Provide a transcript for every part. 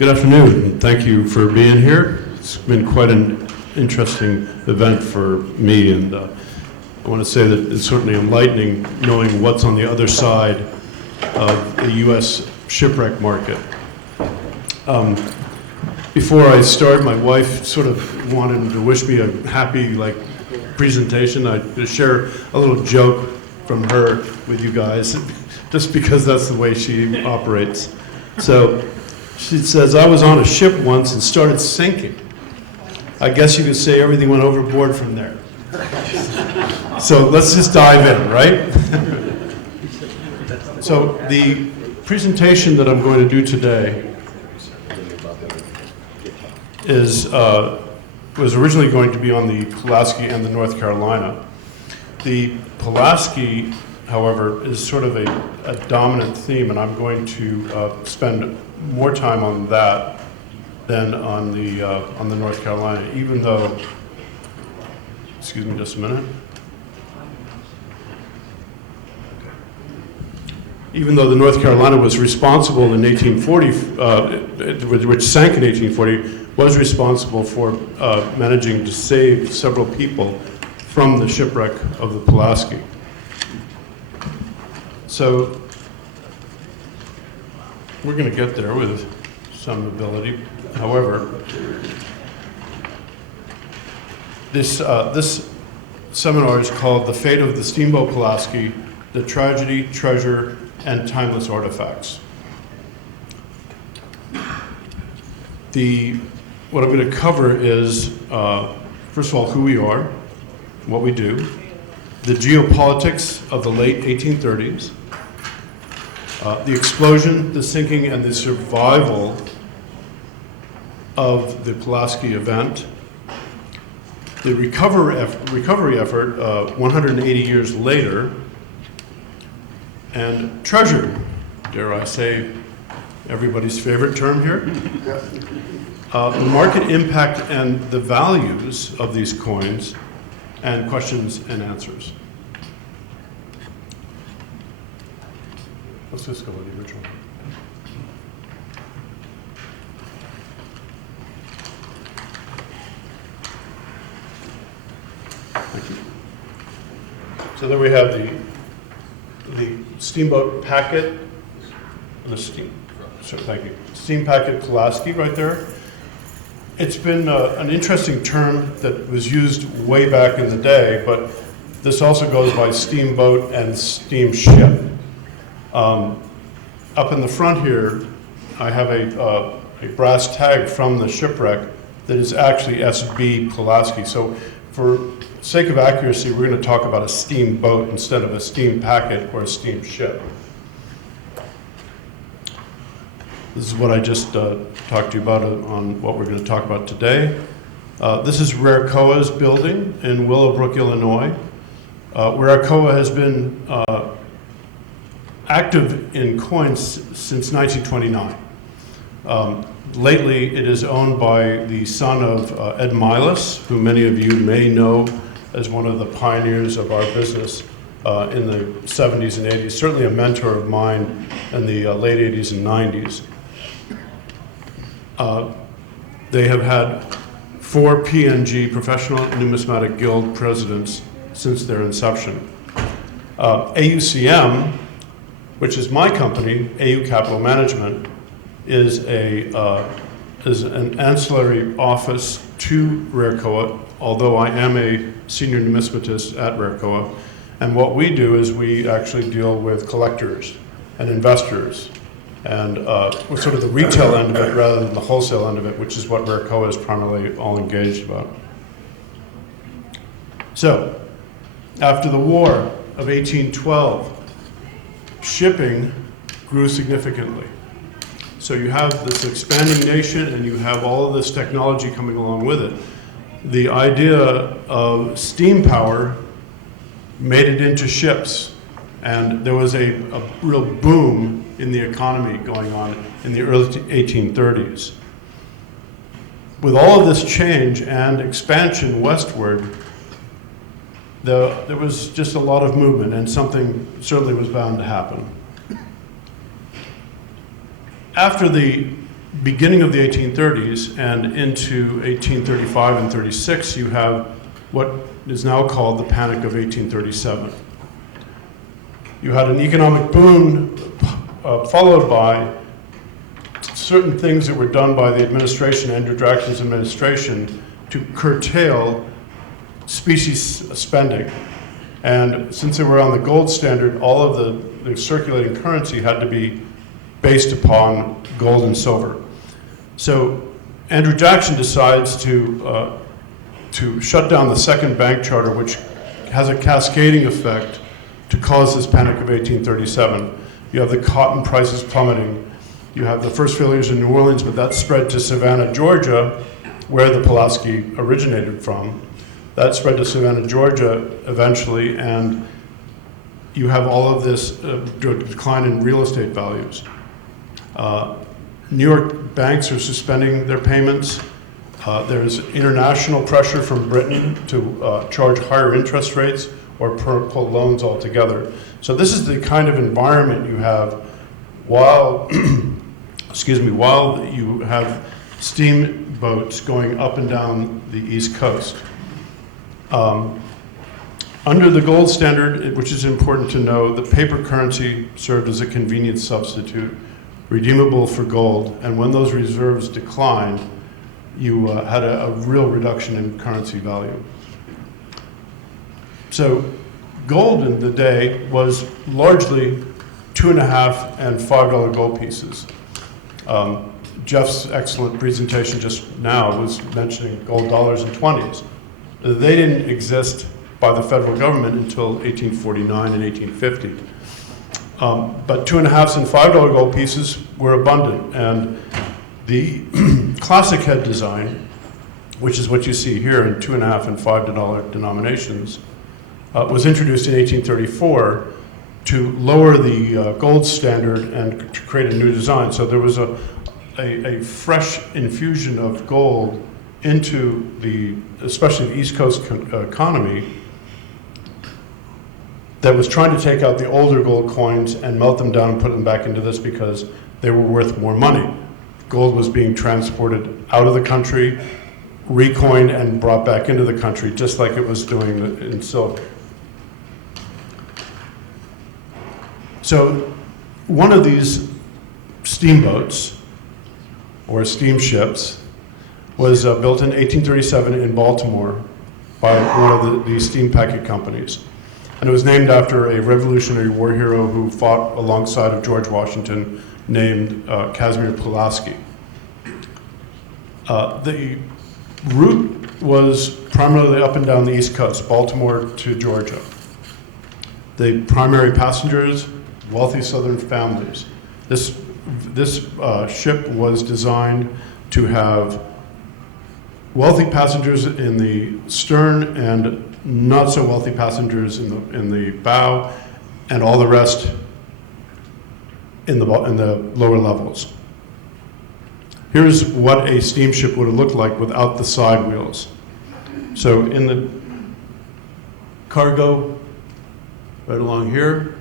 Good afternoon, and thank you for being here. It's been quite an interesting event for me, and I want to say that it's certainly enlightening knowing what's on the other side of the U.S. shipwreck market. Before I start, my wife sort of wanted to wish me a happy presentation. I share a little joke from her with you guys, just because that's the way she operates. So she says, I was on a ship once and started sinking. I guess you could say everything went overboard from there. So let's just dive in, right? So the presentation that I'm going to do today was originally going to be on the Pulaski and the North Carolina. The Pulaski, however, is sort of a dominant theme, and I'm going to spend more time on that than on the North Carolina, even though, excuse me just a minute. Even though the North Carolina was responsible in 1840, which sank in 1840, was responsible for managing to save several people from the shipwreck of the Pulaski. So we're going to get there with some ability. However, this seminar is called The Fate of the Steamboat Pulaski, the Tragedy, Treasure, and Timeless Artifacts. What I'm going to cover is, first of all, who we are, what we do, the geopolitics of the late 1830s, the explosion, the sinking, and the survival of the Pulaski event, the recovery effort 180 years later, and treasure, dare I say, everybody's favorite term here, the market impact and the values of these coins, and questions and answers. Let's just go with the original. Thank you. So there we have the steamboat packet, thank you. Steam packet Pulaski right there. It's been an interesting term that was used way back in the day, but this also goes by steamboat and steamship. Up in the front here, I have a brass tag from the shipwreck that is actually SB Pulaski. So for sake of accuracy, we're going to talk about a steamboat instead of a steam packet or a steamship. This is what I just talked to you about on what we're going to talk about today. This is Rarecoa's building in Willowbrook, Illinois. Rarecoa has been active in coins since 1929. Lately, it is owned by the son of Ed Milas, who many of you may know as one of the pioneers of our business in the 70s and 80s, certainly a mentor of mine in the late 80s and 90s. They have had 4 PNG, Professional Numismatic Guild presidents, since their inception. AUCM, which is my company, AU Capital Management, is an ancillary office to Rarecoa, although I am a senior numismatist at Rarecoa. And what we do is we actually deal with collectors and investors, and we're sort of the retail end of it rather than the wholesale end of it, which is what Rarecoa is primarily all engaged about. So, after the War of 1812, shipping grew significantly. So you have this expanding nation and you have all of this technology coming along with it. The idea of steam power made it into ships, and there was a real boom in the economy going on in the early 1830s. With all of this change and expansion westward, there was just a lot of movement, and something certainly was bound to happen. After the beginning of the 1830s and into 1835 and 36, you have what is now called the Panic of 1837. You had an economic boom followed by certain things that were done by the administration, Andrew Jackson's administration, to curtail specie spending. And since they were on the gold standard, all of the circulating currency had to be based upon gold and silver. So Andrew Jackson decides to shut down the second bank charter, which has a cascading effect to cause this Panic of 1837. You have the cotton prices plummeting. You have the first failures in New Orleans, but that spread to Savannah, Georgia, where the Pulaski originated from. That spread to Savannah, Georgia eventually, and you have all of this decline in real estate values. New York banks are suspending their payments. There's international pressure from Britain to charge higher interest rates or pull loans altogether. So this is the kind of environment you have while, while you have steamboats going up and down the East Coast. Under the gold standard, which is important to know, the paper currency served as a convenient substitute, redeemable for gold, and when those reserves declined, you had a real reduction in currency value. So gold in the day was largely $2.50 and $5 gold pieces. Jeff's excellent presentation just now was mentioning gold dollars and 20s. They didn't exist by the federal government until 1849 and 1850. But $2.50 and $5 gold pieces were abundant, and the classic head design, which is what you see here in $2.50 and $5 denominations, was introduced in 1834 to lower the gold standard and to create a new design. So there was a fresh infusion of gold into especially the East Coast economy that was trying to take out the older gold coins and melt them down and put them back into this because they were worth more money. Gold was being transported out of the country, recoined, and brought back into the country, just like it was doing in silver. So one of these steamboats, or steamships, was built in 1837 in Baltimore by one of the steam packet companies. And it was named after a Revolutionary War hero who fought alongside of George Washington named Casimir Pulaski. The route was primarily up and down the East Coast, Baltimore to Georgia. The primary passengers, wealthy Southern families. This ship was designed to have wealthy passengers in the stern and not so wealthy passengers in the bow, and all the rest in the lower levels. Here's what a steamship would have looked like without the side wheels. So in the cargo, right along here,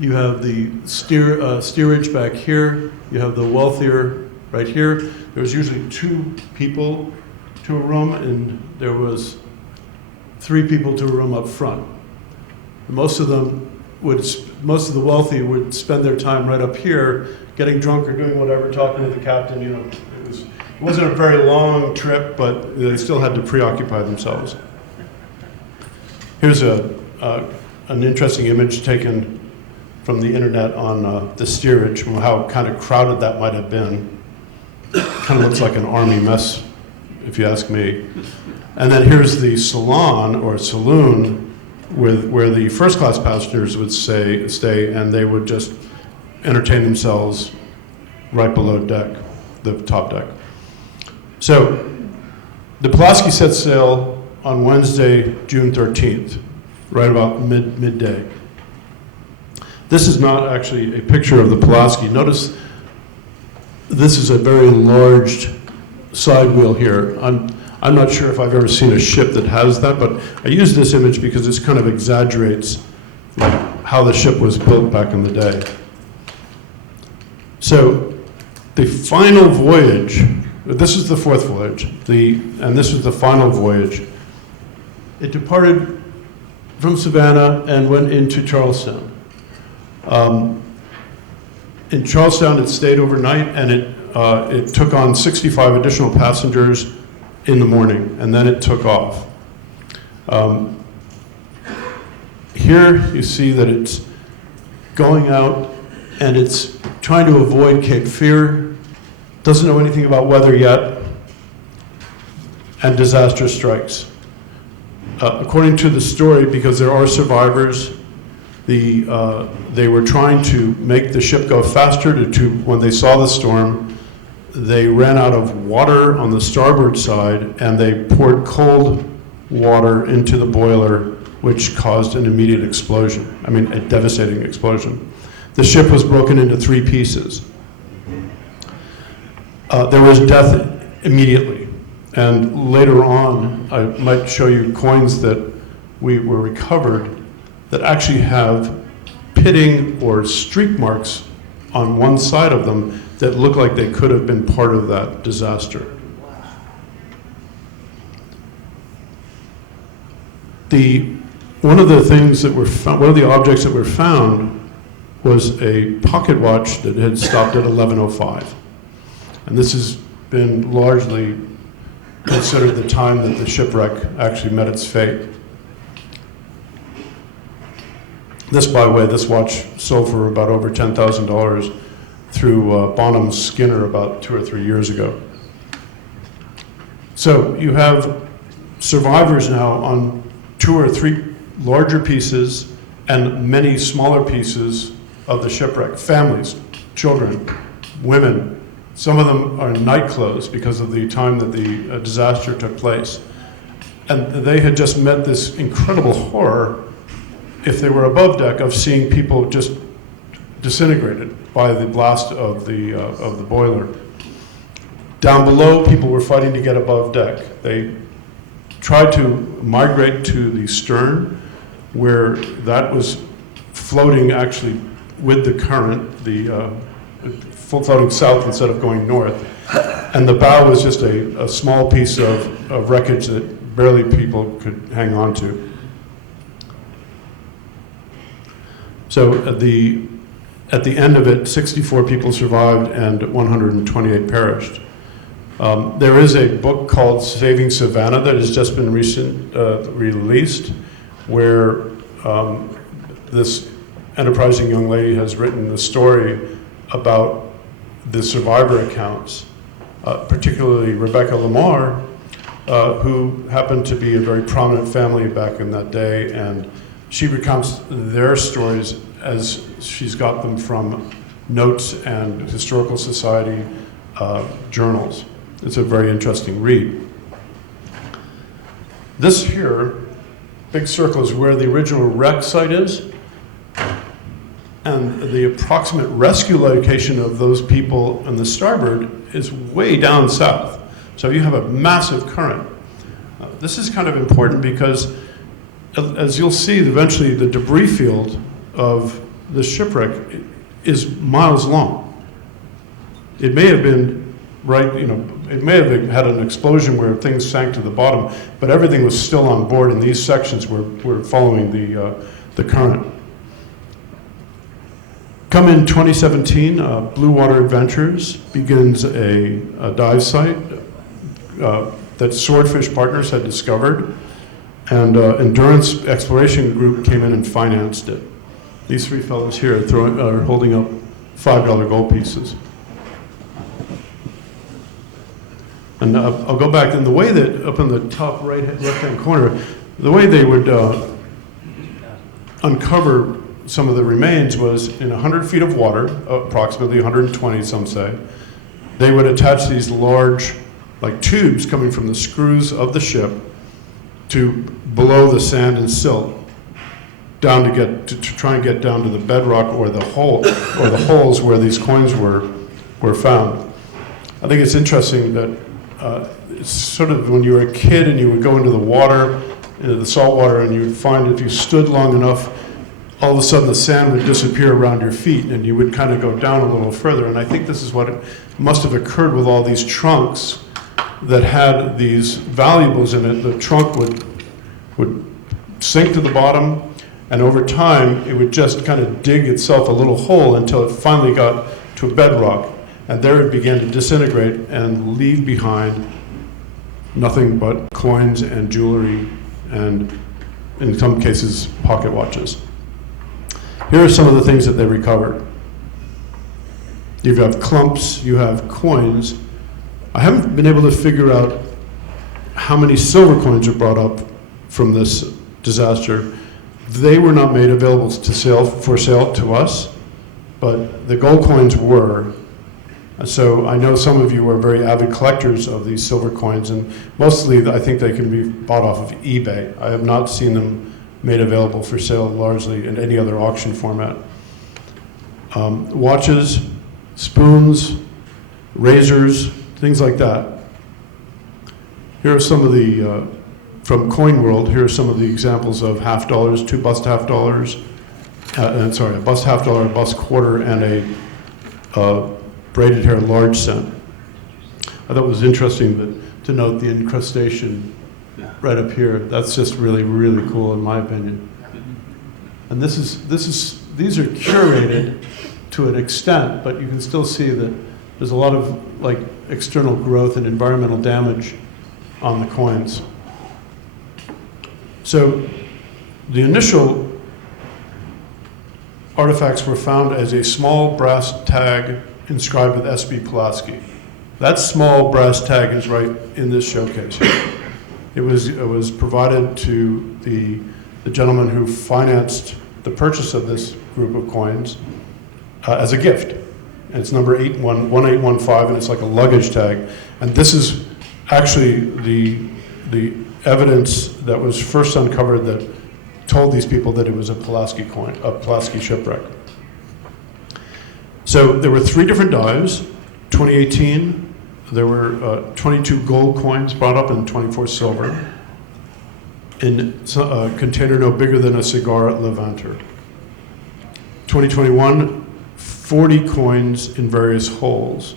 you have the steerage back here. You have the wealthier right here. There was usually 2 people to a room, and there was 3 people to a room up front. Most of the wealthy would spend their time right up here, getting drunk or doing whatever, talking to the captain. You know, it wasn't a very long trip, but they still had to preoccupy themselves. Here's an interesting image taken from the internet on the steerage, and how kind of crowded that might have been. Kind of looks like an army mess, if you ask me. And then here's the salon or saloon where the first class passengers would stay, and they would just entertain themselves right below deck, the top deck. So the Pulaski set sail on Wednesday, June 13th, right about midday. This is not actually a picture of the Pulaski. Notice this is a very large side wheel here. I'm not sure if I've ever seen a ship that has that, but I use this image because this kind of exaggerates how the ship was built back in the day. So The final voyage, this is the fourth voyage, and this was the final voyage. It departed from Savannah and went into Charlestown. In Charlestown, it stayed overnight, and it took on 65 additional passengers in the morning, and then it took off. Here you see that it's going out, and it's trying to avoid Cape Fear, doesn't know anything about weather yet, and disaster strikes. According to the story, because there are survivors, they were trying to make the ship go faster when they saw the storm. They ran out of water on the starboard side, and they poured cold water into the boiler, which caused an immediate explosion. I mean, a devastating explosion. The ship was broken into 3 pieces. There was death immediately. And later on, I might show you coins that were recovered that actually have pitting or streak marks on one side of them that look like they could have been part of that disaster. One of the objects that were found was a pocket watch that had stopped at 11:05. And this has been largely considered the time that the shipwreck actually met its fate. This watch sold for about over $10,000 through Bonham Skinner about 2 or 3 years ago. So you have survivors now on 2 or 3 larger pieces and many smaller pieces of the shipwreck. Families, children, women. Some of them are in night clothes because of the time that the disaster took place. And they had just met this incredible horror, if they were above deck, of seeing people just disintegrated by the blast of the boiler. Down below, people were fighting to get above deck. They tried to migrate to the stern, where that was floating actually with the current, floating south instead of going north. And the bow was just a small piece of wreckage that barely people could hang on to. So at the end of it, 64 people survived and 128 perished. There is a book called Saving Savannah that has just been released, where this enterprising young lady has written the story about the survivor accounts, particularly Rebecca Lamar, who happened to be a very prominent family back in that day, and she recounts their stories as she's got them from notes and historical society journals. It's a very interesting read. This here, big circle, is where the original wreck site is, and the approximate rescue location of those people on the starboard is way down south. So you have a massive current. This is kind of important because, as you'll see, eventually the debris field of the shipwreck is miles long. It may have been it may have had an explosion where things sank to the bottom, but everything was still on board, and these sections were following the current. Come in 2017, Blue Water Adventures begins a dive site that Swordfish Partners had discovered, and Endurance Exploration Group came in and financed it. These 3 fellows here are holding up $5 gold pieces. And I'll go back, and the way that, up in the top left-hand corner, the way they would uncover some of the remains was in 100 feet of water, approximately 120 some say. They would attach these large, like tubes coming from the screws of the ship to below the sand and silt, down to try and get down to the bedrock or the holes where these coins were found. I think it's interesting that it's sort of when you were a kid and you would go into the water, into the salt water, and you would find if you stood long enough all of a sudden the sand would disappear around your feet and you would kind of go down a little further. And I think this is what must have occurred with all these trunks that had these valuables in it. The trunk would sink to the bottom, and over time it would just kind of dig itself a little hole until it finally got to a bedrock. And there it began to disintegrate and leave behind nothing but coins and jewelry and, in some cases, pocket watches. Here are some of the things that they recovered. You have clumps, you have coins. I haven't been able to figure out how many silver coins were brought up from this disaster. They were not made available for sale to us, but the gold coins were. So I know some of you are very avid collectors of these silver coins, and mostly I think they can be bought off of eBay. I have not seen them made available for sale largely in any other auction format. Watches, spoons, razors, things like that. Here are some of the, from Coin World, here are some of the examples of half dollars, 2 bust half dollars, a bust half dollar, a bust quarter, and a braided hair large cent. I thought it was interesting to note the incrustation right up here. That's just really, really cool in my opinion. And these are curated to an extent, but you can still see that there's a lot of like external growth and environmental damage on the coins. So the initial artifacts were found as a small brass tag inscribed with SB Pulaski. That small brass tag is right in this showcase. It was provided to the gentleman who financed the purchase of this group of coins as a gift. And it's number 1815, and it's like a luggage tag. And this is actually the evidence that was first uncovered that told these people that it was a Pulaski coin, a Pulaski shipwreck. So there were 3 different dives. 2018, there were 22 gold coins brought up and 24 silver in a container no bigger than a cigar levanter. 2021, 40 coins in various holes.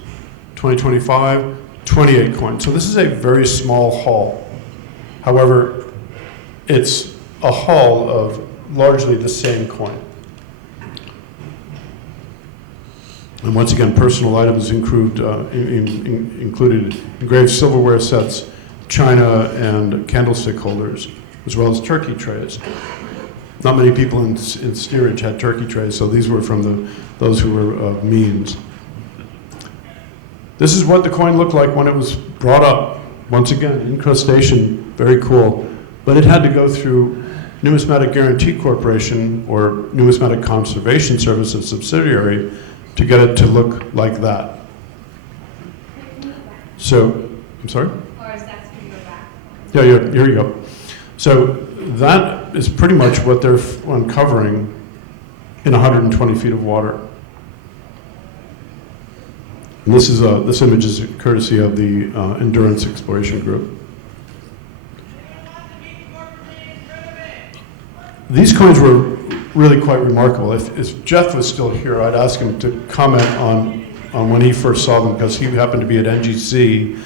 2025, 28 coins. So this is a very small haul. However, it's a haul of largely the same coin. And once again, personal items included engraved silverware sets, china, and candlestick holders, as well as turkey trays. Not many people in steerage had turkey trays, so these were from those who were of means. This is what the coin looked like when it was brought up. Once again, incrustation, very cool. But it had to go through Numismatic Guarantee Corporation or Numismatic Conservation Service, a subsidiary, to get it to look like that. So, I'm sorry? Or is that to go back? Yeah, here you go. So that is pretty much what they're uncovering in 120 feet of water. And this image is courtesy of the Endurance Exploration Group. These coins were really quite remarkable. If Jeff was still here, I'd ask him to comment on when he first saw them, because he happened to be at NGC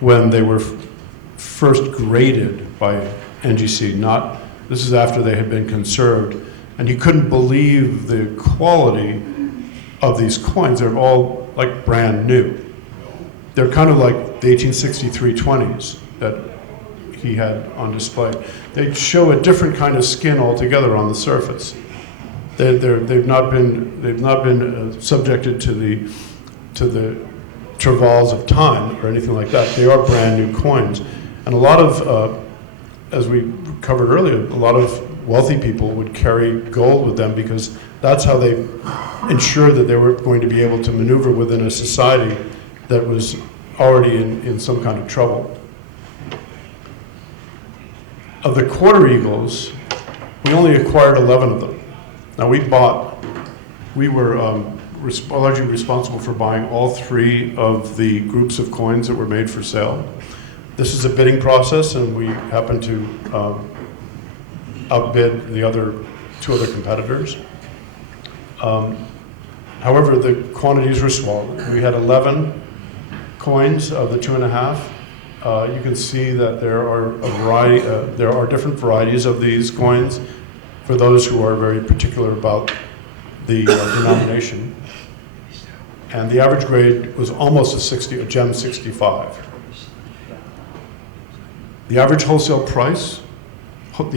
when they were first graded by NGC. This is after they had been conserved, and he couldn't believe the quality of these coins. They're all like brand new. They're kind of like the 1863 20s that he had on display. They show a different kind of skin altogether on the surface. They've not been subjected to the travails of time or anything like that. They are brand new coins, and a lot of, as we covered earlier, a lot of wealthy people would carry gold with them because that's how they ensured that they were going to be able to maneuver within a society that was already in some kind of trouble. Of the quarter eagles, we only acquired 11 of them. Now we were largely responsible for buying all 3 of the groups of coins that were made for sale. This is a bidding process, and we happened to outbid the other two other competitors. However, the quantities were small. We had 11 coins of the 2.5. You can see that there are a variety. There are different varieties of these coins for those who are very particular about the denomination. And the average grade was almost a gem 65. The average wholesale price, not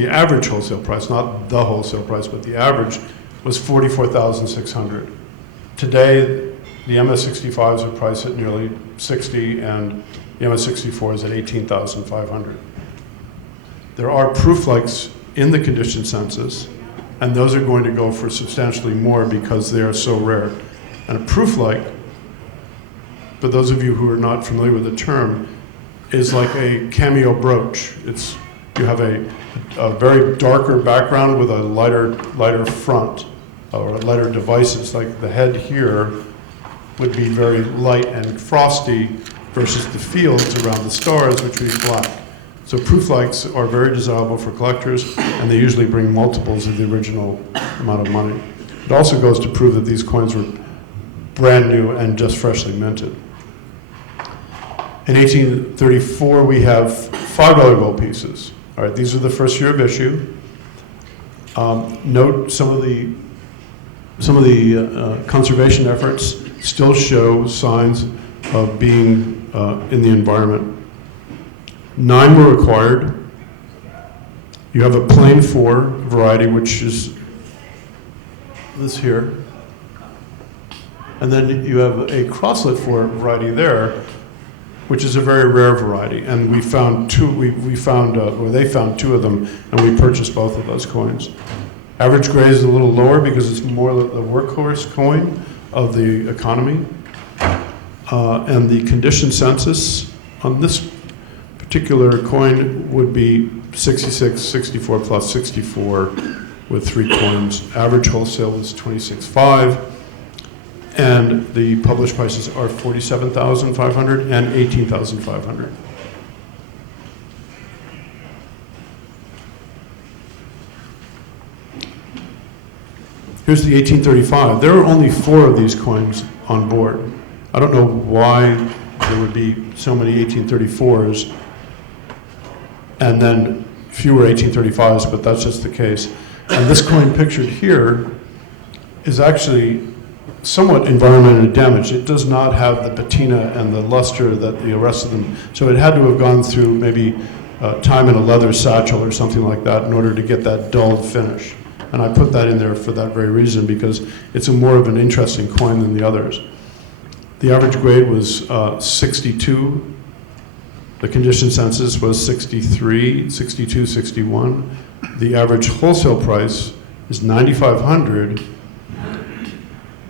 the wholesale price, but the average was $44,600. Today, the MS65s are priced at nearly $60, and the MS64 is at $18,500. There are proof-likes in the condition census, and those are going to go for substantially more because they are so rare. And a proof-like, for those of you who are not familiar with the term, is like a cameo brooch. You have a very darker background with a lighter front, or lighter devices. Like the head here would be very light and frosty versus the fields around the stars, which would be black. So proof-likes are very desirable for collectors, and they usually bring multiples of the original amount of money. It also goes to prove that these coins were brand new and just freshly minted. In 1834, we have $5 gold pieces. All right, these are the first year of issue. Note some of the conservation efforts still show signs of being in the environment. 9 were acquired. You have a plain 4 variety, which is this here. And then you have a crosslet 4 variety there, which is a very rare variety. And we found two, they found 2 of them, and we purchased both of those coins. Average grade is a little lower because it's more the workhorse coin of the economy. And the condition census on this particular coin would be 66, 64 plus 64 with 3 coins. Average wholesale was 26.5, and the published prices are 47,500 and 18,500. Here's the 1835. There are only 4 of these coins on board. I don't know why there would be so many 1834s and then fewer 1835s, but that's just the case. And this coin pictured here is actually somewhat environmentally damaged. It does not have the patina and the luster that the rest of them, so it had to have gone through maybe time in a leather satchel or something like that in order to get that dulled finish. And I put that in there for that very reason, because it's more of an interesting coin than the others. The average grade was 62. The condition census was 63, 62, 61. The average wholesale price is $9,500,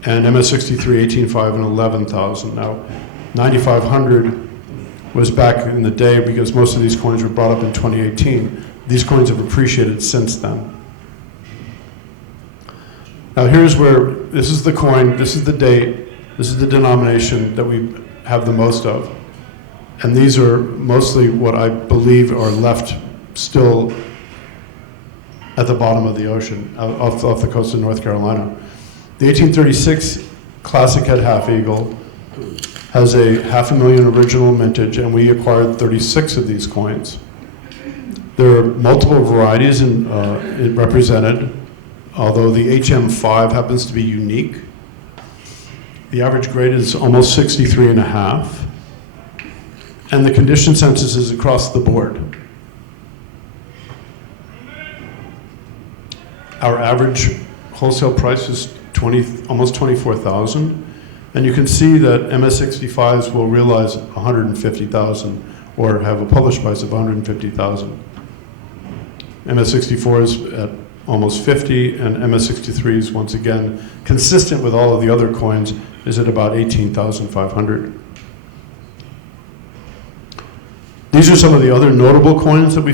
and MS63, 18,500 and 11,000. Now, 9,500 was back in the day because most of these coins were brought up in 2018. These coins have appreciated since then. Now here's where, this is the coin, this is the date, this is the denomination that we have the most of. And these are mostly what I believe are left still at the bottom of the ocean, off the coast of North Carolina. The 1836 Classic Head Half Eagle has a 500,000 original mintage, and we acquired 36 of these coins. There are multiple varieties represented, although the HM5 happens to be unique. The average grade is almost 63.5, and the condition census is across the board. Our average wholesale price is almost 24,000, and you can see that MS65s will realize 150,000 or have a published price of 150,000. MS64 is at almost 50, and MS63s, once again, consistent with all of the other coins, is at about 18,500. These are some of the other notable coins that we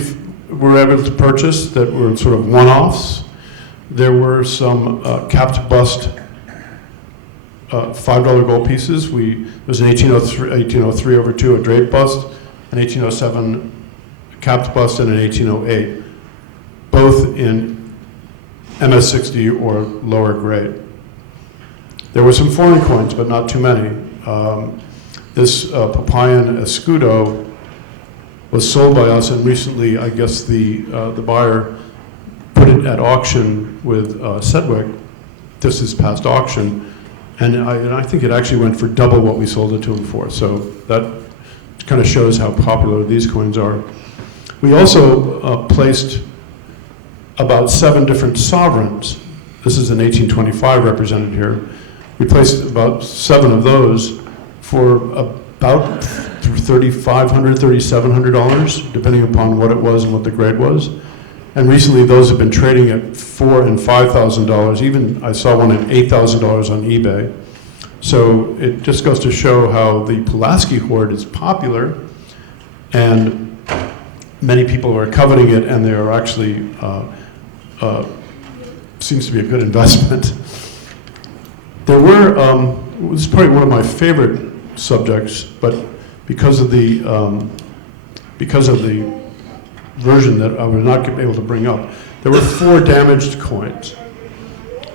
were able to purchase that were sort of one-offs. There were some capped bust $5 gold pieces. There's an 1803 over 2, a drape bust, an 1807 capped bust, and an 1808, both in MS-60 or lower grade. There were some foreign coins, but not too many. This Papayan escudo was sold by us, and recently, I guess the buyer put it at auction with Sedgwick. This is past auction, and I think it actually went for double what we sold it to him for. So that kind of shows how popular these coins are. We also placed about 7 different sovereigns. This is an 1825 represented here. We placed about 7 of those for about $3,500, $3,700, depending upon what it was and what the grade was. And recently, those have been trading at $4,000 and $5,000. Even I saw one at $8,000 on eBay. So it just goes to show how the Pulaski hoard is popular, and many people are coveting it, and they are actually seems to be a good investment. There were, this is probably one of my favorite subjects, but because of the version that I was not able to bring up, there were 4 damaged coins.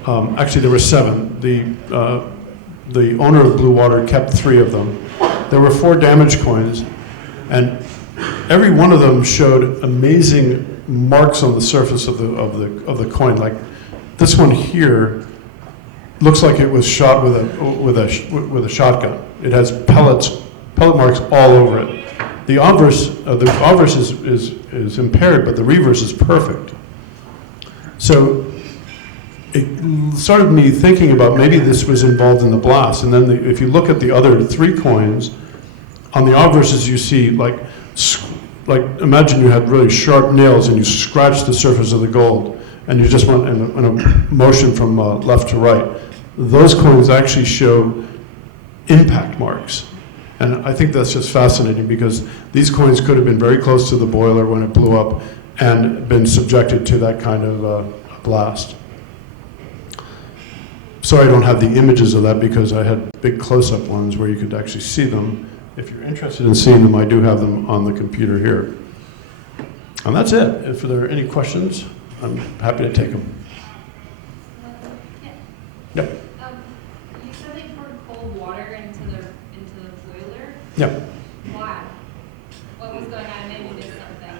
Actually, there were 7. The owner of Blue Water kept 3 of them. There were 4 damaged coins, and every one of them showed amazing marks on the surface of the coin. Like this one here looks like it was shot with a shotgun. It has pellet marks all over it. The obverse is impaired, but the reverse is perfect. So it started me thinking about maybe this was involved in the blast. And then if you look at the other 3 coins, on the obverses you see like imagine you had really sharp nails and you scratch the surface of the gold, and you just went in a motion from left to right. Those coins actually show impact marks. And I think that's just fascinating, because these coins could have been very close to the boiler when it blew up and been subjected to that kind of blast. Sorry I don't have the images of that, because I had big close-up ones where you could actually see them. If you're interested in seeing them, I do have them on the computer here. And that's it. If there are any questions, I'm happy to take them. Yeah. Yep. You said they poured cold water into the boiler? Yep. Why? What was going on? Maybe missed something.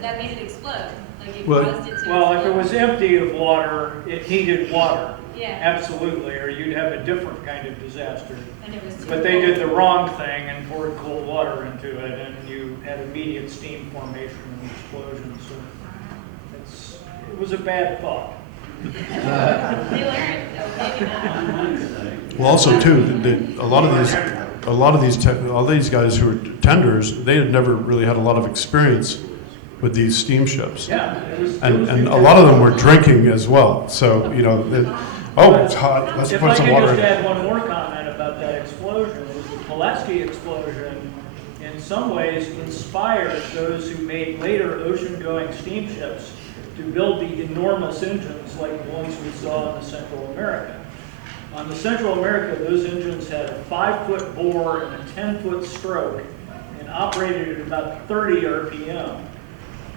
That made it explode. Like it Well, caused it to Well, if explode. it was empty of water, it needed water. Yeah. Absolutely, or you'd have a different kind of disaster. And it was too But they cold. did the wrong thing and poured cold water into it, and you had immediate steam formation and explosion. So it was a bad thought. They learned, so maybe not. Well, also too, all these guys who were tenders, they had never really had a lot of experience with these steamships. Yeah. And a lot of them were drinking as well. So, you know, it's hot, let's If put I some could water just in. add one more comment about that explosion, is the Pulaski explosion in some ways inspired those who made later ocean-going steamships to build the enormous engines like the ones we saw in the Central America. On the Central America, those engines had a 5-foot bore and a 10-foot stroke and operated at about 30 RPM,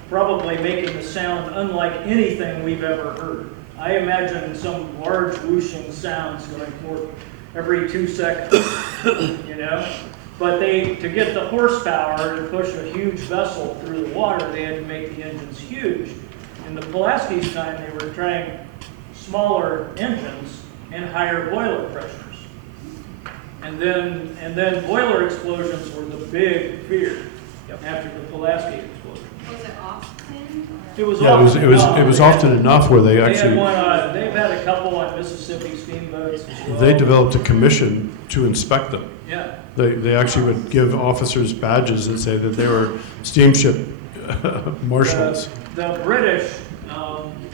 probably making a sound unlike anything we've ever heard. I imagine some large whooshing sounds going forth every 2 seconds, you know? But to get the horsepower to push a huge vessel through the water, they had to make the engines huge. In the Pulaski's time, they were trying smaller engines and higher boiler pressures. And then boiler explosions were the big fear after the Pulaski explosion. Was it Austin? It was Yeah, often it was often enough where they've had a couple on Mississippi steamboats as well. they developed a commission to inspect them. Yeah. They actually would give officers badges that say that they were steamship marshals. The British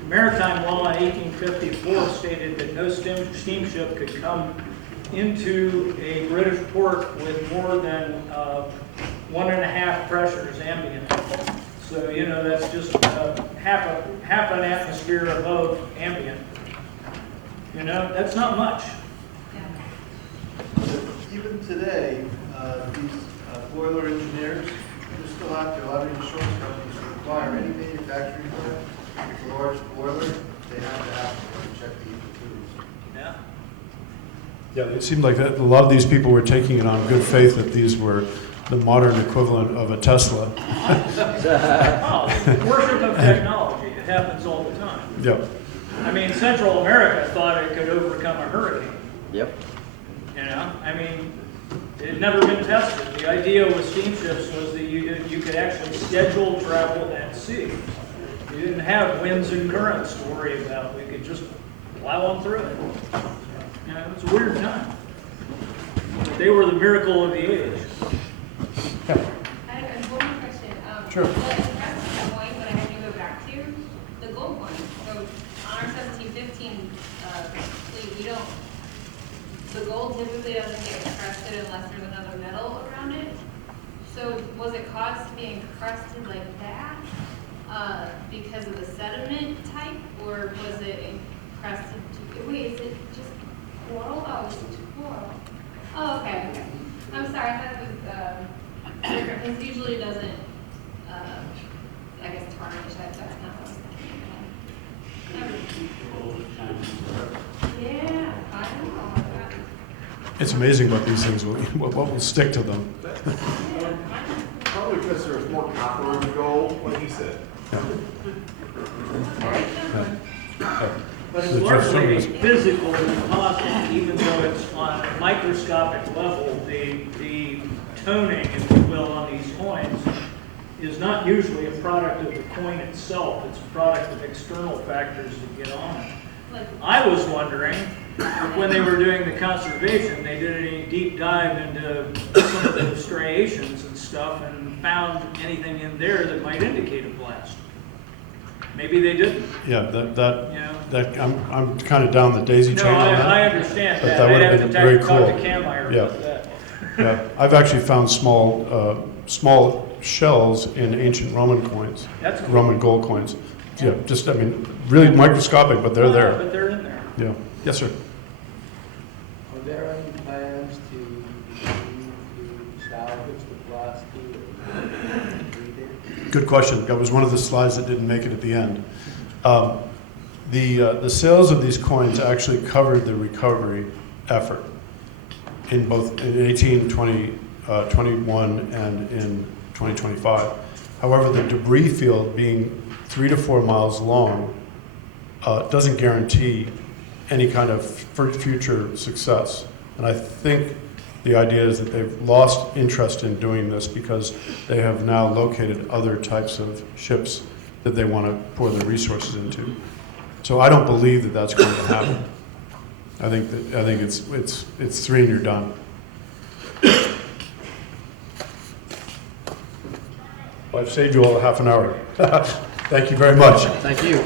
maritime law in 1854 stated that no steamship could come into a British port with more than 1.5 pressures ambient. So, you know, that's just half an atmosphere above ambient. You know, that's not much. Even today, these boiler engineers, they're still out there. A lot of insurance companies require any manufacturing plant with a large boiler they have to have to check the tubes. Yeah. Yeah, it seemed like that, a lot of these people were taking it on good faith that these were the modern equivalent of a Tesla. Oh, worship of technology, it happens all the time. Yep. I mean, Central America thought it could overcome a hurricane. Yep. You know, I mean, it had never been tested. The idea with steamships was that you could actually schedule travel at sea. You didn't have winds and currents to worry about. We could just plow on through it. You know, it was a weird time. They were the miracle of the age. I have one more question. Sure. Well, it's the point, but I have to go back to the gold one. So on our 1715 fleet, we don't, the gold typically doesn't get encrusted unless there's another metal around it. So was it caused to be encrusted like that because of the sediment type, or was it encrusted to, wait, is it just coral? Oh, it's coral. Oh, okay, okay. I'm sorry, I thought it was, different, because usually it doesn't, I guess tarnish, that's not what I was thinking. Yeah, I know. It's amazing what these things will, what will stick to them. Probably because there's more copper in the gold, like he said. But it's The largely Richardson physical deposit, even though it's on a microscopic level. The toning, if you will, on these coins is not usually a product of the coin itself. It's a product of external factors that get on it. I was wondering if when they were doing the conservation, they did any deep dive into some of the striations and stuff and found anything in there that might indicate a blast. Maybe they didn't. Yeah, Yeah. that, I'm kind of down the daisy No, chain on that. I understand But that. that would I'd have have been to very talk cool. to Kammeyer Yeah. about that. Yeah, I've actually found small shells in ancient Roman coins, That's cool. Roman gold coins. Yeah, just, I mean, really microscopic, but they're there. But they're in there. Yeah. Yes, sir. Are there any plans to salvage the Pulaski? Good question. That was one of the slides that didn't make it at the end. The sales of these coins actually covered the recovery effort in both in 1821 and in 2025. However, the debris field being 3 to 4 miles long doesn't guarantee any kind of future success. And I think the idea is that they've lost interest in doing this because they have now located other types of ships that they want to pour their resources into. So I don't believe that that's going to happen. I think it's 3 and you're done. Well, I've saved you all a half an hour. Thank you very much. Thank you.